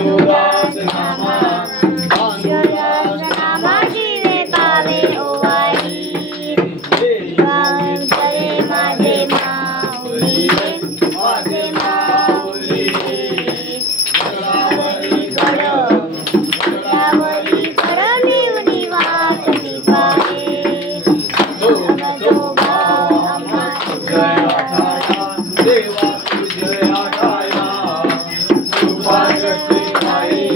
सहस्रनामा जीवे पावे ओवाळी करे माझे माऊली माझे माऊली गडावरी कड निवनी वाट मी पाहे नमजोबा आम्हा जय आठाया देवा तुझे आठाया कृपा करते आहे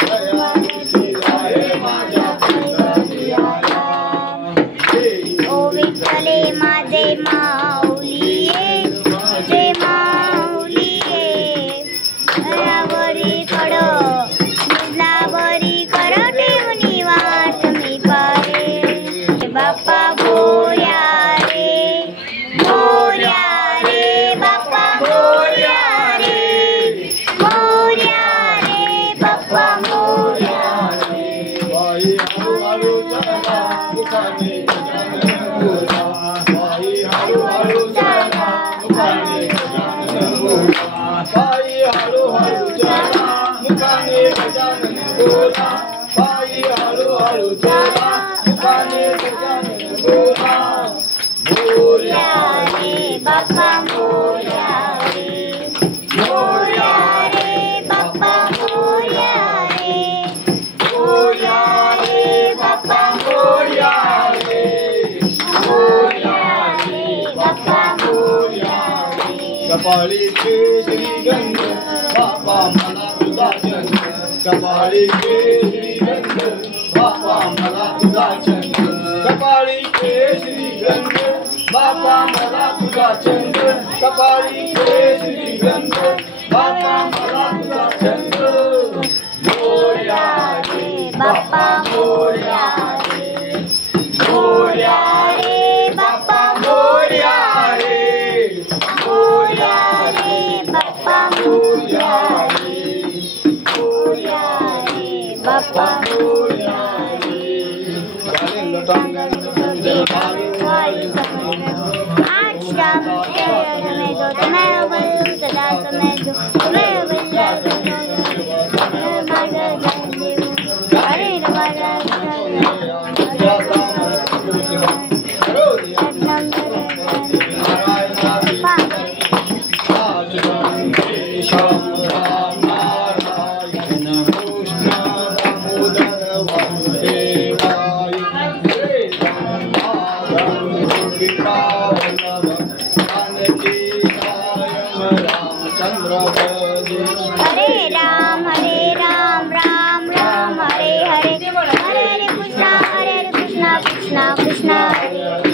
दया तुझी आहे माझ्या पितरी आया ओ विठ्ठले माझे माऊली माझे माऊली गडावरी कड निजलावरी कड ठेवणी वाट मी पाहे बाप्पा मोरया रे बाप्पा मोरया रे बाप्पा मोरया रे बाई हळूहळू चला मुखाने गजानन बोला बाई हळूहळू चला मुखाने गजानन बोला बाई हळूहळू चला मुखाने गजानन बोला बाई हळूहळू चला मुखाने गजानन बोला मोरया रे बाप्पा मोरया रे बाप्पा मोरया रे बाप्पा मोरया रे बाप्पा मोरया रे कपाळी केसरी गंध बाबा मला तुझा चंद कपाळी केसरी गंध बाबा मला तुझा चंद कपाळी केसरी गंध बाबा मला तुझा चंद कपाळी केसरी गंध बाबा मला तुझा चंद मोरया रे बाप्पा मोरया रे बाप्पा मोरया रे बाप्पा मोरया रे बाप्पा मोरया रे गालिंग टांगन जल आज शाम में जो तुम्हें बल सदा समय जो तुम्हें बल हरे रमाला हरे राम राम राम हरे हरे हरे हरे कृष्णा कृष्णा कृष्णा हरे